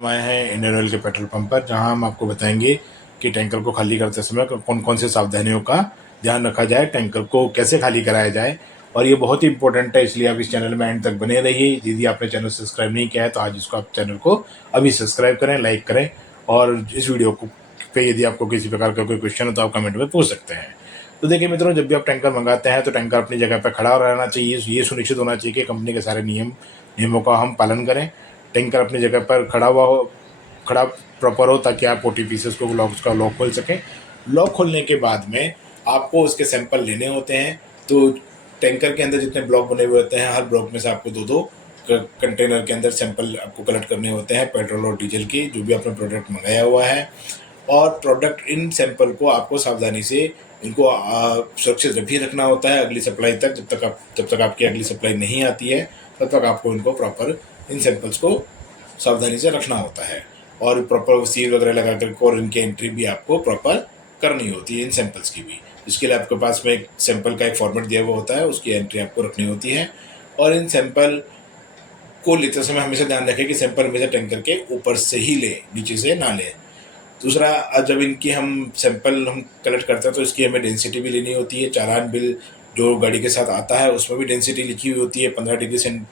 आए हैं Indian oil के पेट्रोल पंप पर, जहां हम आपको बताएंगे कि टैंकर को खाली करते समय कौन कौन से सावधानियों का ध्यान रखा जाए, टैंकर को कैसे खाली कराया जाए। और ये बहुत ही इंपॉर्टेंट है, इसलिए आप इस चैनल में एंड तक बने रहिए। यदि आपने चैनल सब्सक्राइब नहीं किया है तो आज इसको आप चैनल को अभी सब्सक्राइब करें, लाइक करें। और इस वीडियो को पे यदि आपको किसी प्रकार का कोई क्वेश्चन हो तो आप कमेंट में पूछ सकते हैं। तो देखिए मित्रों, जब भी आप टैंकर मंगाते हैं तो टैंकर अपनी जगह पर खड़ा रहना चाहिए। ये सुनिश्चित होना चाहिए कि कंपनी के सारे नियमों का हम पालन करें। टैंकर अपनी जगह पर खड़ा प्रॉपर हो, ताकि आप OTP से उसका लॉक खोल सकें। लॉक खोलने के बाद में आपको उसके सैंपल लेने होते हैं। तो टैंकर के अंदर जितने ब्लॉक बने हुए होते हैं, हर ब्लॉक में से आपको दो दो कंटेनर के अंदर सैंपल आपको कलेक्ट करने होते हैं, पेट्रोल और डीजल के, जो भी आपने प्रोडक्ट मंगाया हुआ है। और प्रोडक्ट इन सैंपल को आपको सावधानी से इनको सुरक्षित भी रखना होता है अगली सप्लाई तक। जब तक आपकी अगली सप्लाई नहीं आती है तब तक आपको इनको प्रॉपर इन सैंपल्स को सावधानी से रखना होता है। और प्रॉपर सील वगैरह लगा करके और इनकी एंट्री भी आपको प्रॉपर करनी होती है, इन सैंपल्स की भी। इसके लिए आपके पास में एक सैंपल का एक फॉर्मेट दिया हुआ होता है, उसकी एंट्री आपको रखनी होती है। और इन सैंपल को लेते समय हमेशा ध्यान रखें कि सैंपल हमेशा टैंकर के ऊपर से ही ले, नीचे से ना ले। दूसरा, जब इनकी हम सैंपल कलेक्ट करते हैं तो इसकी हमें डेंसिटी भी लेनी होती है। चालान बिल जो गाड़ी के साथ आता है उसमें भी डेंसिटी लिखी हुई होती है 15 डिग्री सेंट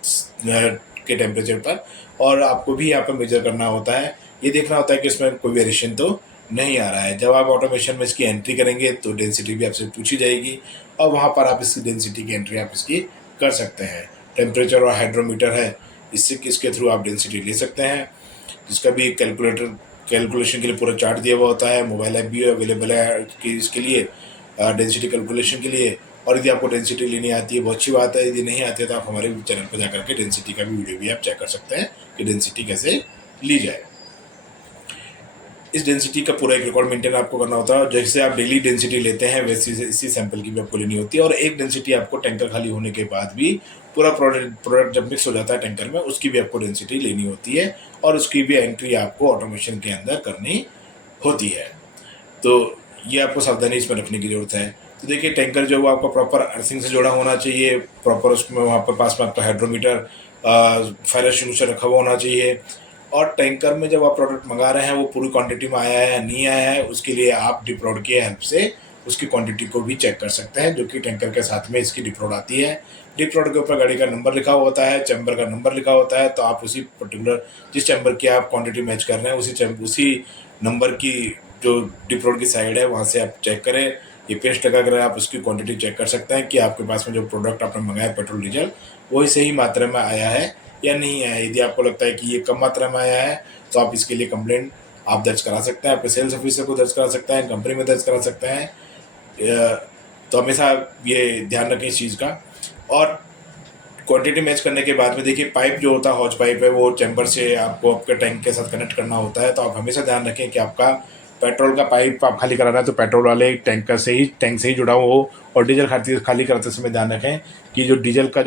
के टेम्परेचर पर। और आपको भी यहाँ पर मेजर करना होता है, ये देखना होता है कि इसमें कोई वेरिएशन तो नहीं आ रहा है। जब आप ऑटोमेशन में इसकी एंट्री करेंगे तो डेंसिटी भी आपसे पूछी जाएगी, और वहाँ पर आप इसकी डेंसिटी की एंट्री आप इसकी कर सकते हैं। टेम्परेचर और हाइड्रोमीटर है, इसके थ्रू आप डेंसिटी ले सकते हैं, जिसका भी कैलकुलेशन के लिए पूरा चार्ट दिया हुआ होता है। मोबाइल ऐप भी अवेलेबल है कि इसके लिए डेंसिटी कैलकुलेशन के लिए। और यदि आपको डेंसिटी लेनी आती है बहुत अच्छी बात है, यदि नहीं आती है तो आप हमारे चैनल पर जाकर के डेंसिटी का भी वीडियो भी आप चेक कर सकते हैं कि डेंसिटी कैसे ली जाए। इस डेंसिटी का पूरा एक रिकॉर्ड मेंटेन आपको करना होता है। जैसे आप डेली डेंसिटी लेते हैं वैसे इसी सैंपल की भी आपको लेनी होती है। और एक डेंसिटी आपको टैंकर खाली होने के बाद भी पूरा प्रोडक्ट जब मिक्स हो जाता है टैंकर में, उसकी भी आपको डेंसिटी लेनी होती है, और उसकी भी एंट्री आपको ऑटोमेशन के अंदर करनी होती है। तो ये आपको सावधानी इसमें रखने की ज़रूरत है। तो देखिए, टैंकर जो वो आपका प्रॉपर अर्थिंग से जुड़ा होना चाहिए, प्रॉपर उसमें वहाँ पर पास में आपका हाइड्रोमीटर फायर एक्सटिंग्विशर रखा हुआ होना चाहिए। और टैंकर में जब आप प्रोडक्ट मंगा रहे हैं वो पूरी क्वांटिटी में आया है या नहीं आया है, उसके लिए आप डिप्रोड की हेल्प से उसकी क्वांटिटी को भी चेक कर सकते हैं, जो कि टैंकर के साथ में इसकी डिप्रोड आती है। डिप्रोड के ऊपर गाड़ी का नंबर लिखा हुआ होता है, चैम्बर का नंबर लिखा होता है। तो आप उसी पर्टिकुलर जिस चैम्बर की आप क्वांटिटी मैच कर रहे हैं उसी नंबर की जो डिप्रोड की साइड है वहाँ से आप चेक करें। ये पेस्ट लगा कर आप उसकी क्वांटिटी चेक कर सकते हैं कि आपके पास में जो प्रोडक्ट आपने मंगाया पेट्रोल डीजल वो सही मात्रा में आया है या नहीं आया। यदि आपको लगता है कि ये कम मात्रा में आया है तो आप इसके लिए कंप्लेंट आप दर्ज करा सकते हैं, आपके सेल्स ऑफिसर को दर्ज करा सकते हैं, कंपनी में दर्ज करा सकते हैं। तो हमेशा ये ध्यान रखें इस चीज़ का। और क्वांटिटी मैच करने के बाद में देखिए, पाइप जो होता है हॉज पाइप है, वो चैम्बर से आपको आपके टैंक के साथ कनेक्ट करना होता है। तो आप हमेशा ध्यान रखें कि आपका पेट्रोल का पाइप आप खाली कराना है तो पेट्रोल वाले टैंक से ही जुड़ा हुआ हो। और डीजल खाली कराते समय ध्यान रखें कि जो डीजल का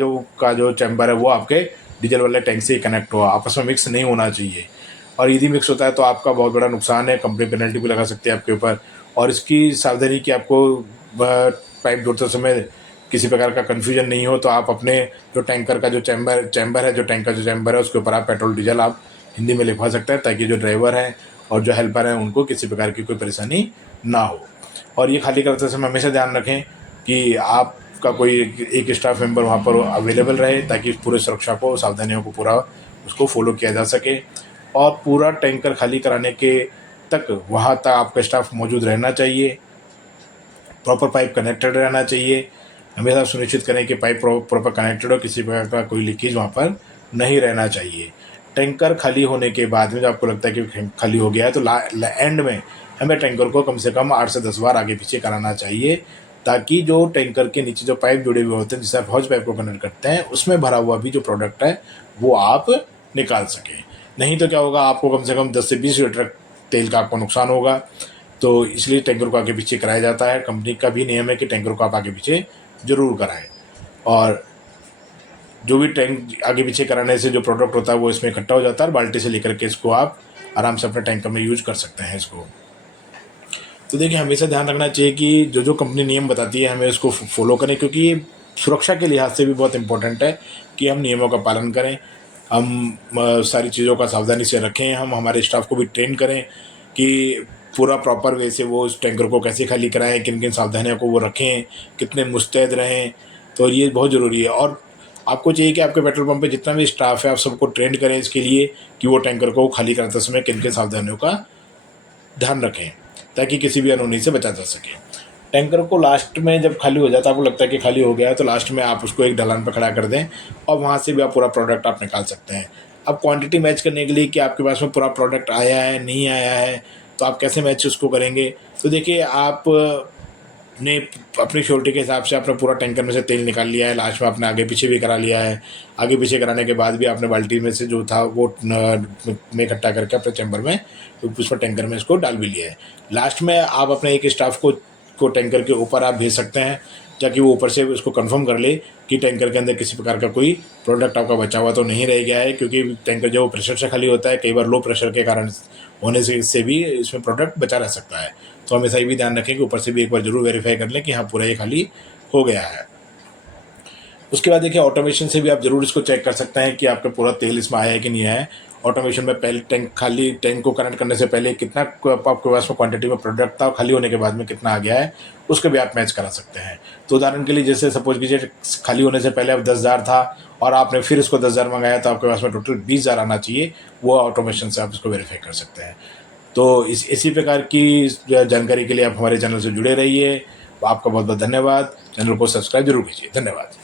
जो चैम्बर है वो आपके डीजल वाले टैंक से ही कनेक्ट हो, आपस में मिक्स नहीं होना चाहिए। और यदि मिक्स होता है तो आपका बहुत बड़ा नुकसान है, कंपनी पेनल्टी भी लगा सकती है आपके ऊपर। और इसकी सावधानी कि आपको पाइप जोड़ते समय किसी प्रकार का कन्फ्यूजन नहीं हो, तो आप अपने जो टैंकर का जो चैम्बर है, जो टैंक का जो चैम्बर है उसके ऊपर आप पेट्रोल डीजल आप हिंदी में लिखवा सकते हैं, ताकि जो ड्राइवर है और जो हेल्पर हैं उनको किसी प्रकार की कोई परेशानी ना हो। और ये खाली करते समय हमेशा ध्यान रखें कि आपका कोई एक स्टाफ मेंबर वहाँ पर अवेलेबल रहे, ताकि पूरे सुरक्षा को सावधानियों को पूरा उसको फॉलो किया जा सके। और पूरा टैंकर खाली कराने के तक वहाँ तक आपका स्टाफ मौजूद रहना चाहिए, प्रॉपर पाइप कनेक्टेड रहना चाहिए। हमेशा सुनिश्चित करें कि पाइप प्रॉपर कनेक्टेड हो, किसी प्रकार का कोई लीकेज वहाँ पर नहीं रहना चाहिए। टैंकर खाली होने के बाद में जब आपको लगता है कि खाली हो गया है तो एंड में हमें टैंकर को कम से कम 8 से 10 बार आगे पीछे कराना चाहिए, ताकि जो टैंकर के नीचे जो पाइप जुड़े हुए होते हैं जिससे आप हॉज पाइप को कनेक्ट करते हैं उसमें भरा हुआ भी जो प्रोडक्ट है वो आप निकाल सकें। नहीं तो क्या होगा, आपको कम से कम 10 से 20 लीटर तेल का आपको नुकसान होगा। तो इसलिए टैंकर को आगे पीछे कराया जाता है। कंपनी का भी नियम है कि टैंकर को आप आगे पीछे ज़रूर कराएं। और जो भी टैंक आगे पीछे कराने से जो प्रोडक्ट होता है वो इसमें इकट्ठा हो जाता है, और बाल्टी से लेकर के इसको आप आराम से अपने टैंकर में यूज कर सकते हैं इसको। तो देखिए, हमेशा ध्यान रखना चाहिए कि जो कंपनी नियम बताती है हमें उसको फॉलो करें, क्योंकि ये सुरक्षा के लिहाज से भी बहुत इंपॉर्टेंट है कि हम नियमों का पालन करें। हम सारी चीज़ों का सावधानी से रखें, हम हमारे स्टाफ को भी ट्रेन करें कि पूरा प्रॉपर वे से वो उस टैंकर को कैसे खाली कराएँ, किन-किन सावधानियों को वो रखें, कितने मुस्तैद रहें, तो ये बहुत ज़रूरी है। और आपको चाहिए कि आपके पेट्रोल पंप पे जितना भी स्टाफ है, आप सबको ट्रेन करें इसके लिए कि वो टैंकर को खाली कराते समय किन-किन सावधानियों का ध्यान रखें, ताकि किसी भी अनहोनी से बचा जा सके। टैंकर को लास्ट में जब खाली हो जाता है, आपको लगता है कि खाली हो गया है, तो लास्ट में आप उसको एक ढलान पर खड़ा कर दें और वहाँ से भी आप पूरा प्रोडक्ट आप निकाल सकते हैं। अब क्वांटिटी मैच करने के लिए कि आपके पास में पूरा प्रोडक्ट आया है, नहीं आया है, तो आप कैसे मैच उसको करेंगे? तो देखिए, आप ने अपनी श्योरिटी के हिसाब से आपने पूरा टैंकर में से तेल निकाल लिया है, लास्ट में आपने आगे पीछे भी करा लिया है। आगे पीछे कराने के बाद भी आपने बाल्टी में से जो था वो में इकट्ठा करके अपने चैम्बर में, उसमें टैंकर में इसको डाल भी लिया है। लास्ट में आप अपने एक स्टाफ को टैंकर के ऊपर आप भेज सकते हैं, ताकि वो ऊपर से उसको कंफर्म कर ले कि टैंकर के अंदर किसी प्रकार का कोई प्रोडक्ट आपका बचा हुआ तो नहीं रह गया है, क्योंकि टैंकर जो प्रेशर से खाली होता है, कई बार लो प्रेशर के कारण होने से इससे भी इसमें प्रोडक्ट बचा रह सकता है। तो हमेशा ये भी ध्यान रखें कि ऊपर से भी एक बार ज़रूर वेरीफाई कर लें कि हाँ, पूरा ये खाली हो गया है। उसके बाद देखिए, ऑटोमेशन से भी आप ज़रूर इसको चेक कर सकते हैं कि आपका पूरा तेल इसमें आया है कि नहीं आया है। ऑटोमेशन में पहले टैंक को कनेक्ट करने से पहले कितना आपके पास में क्वांटिटी में प्रोडक्ट था, और खाली होने के बाद में कितना आ गया है, उसके भी आप मैच करा सकते हैं। तो उदाहरण के लिए, जैसे सपोज कीजिए खाली होने से पहले अब 10,000 था और आपने फिर इसको 10,000 मंगाया, तो आपके पास में टोटल 20,000 आना चाहिए। वो ऑटोमेशन से आप इसको वेरीफाई कर सकते हैं। तो इसी प्रकार की जानकारी के लिए आप हमारे चैनल से जुड़े रहिए। आपका बहुत बहुत धन्यवाद। चैनल को सब्सक्राइब जरूर कीजिए। धन्यवाद।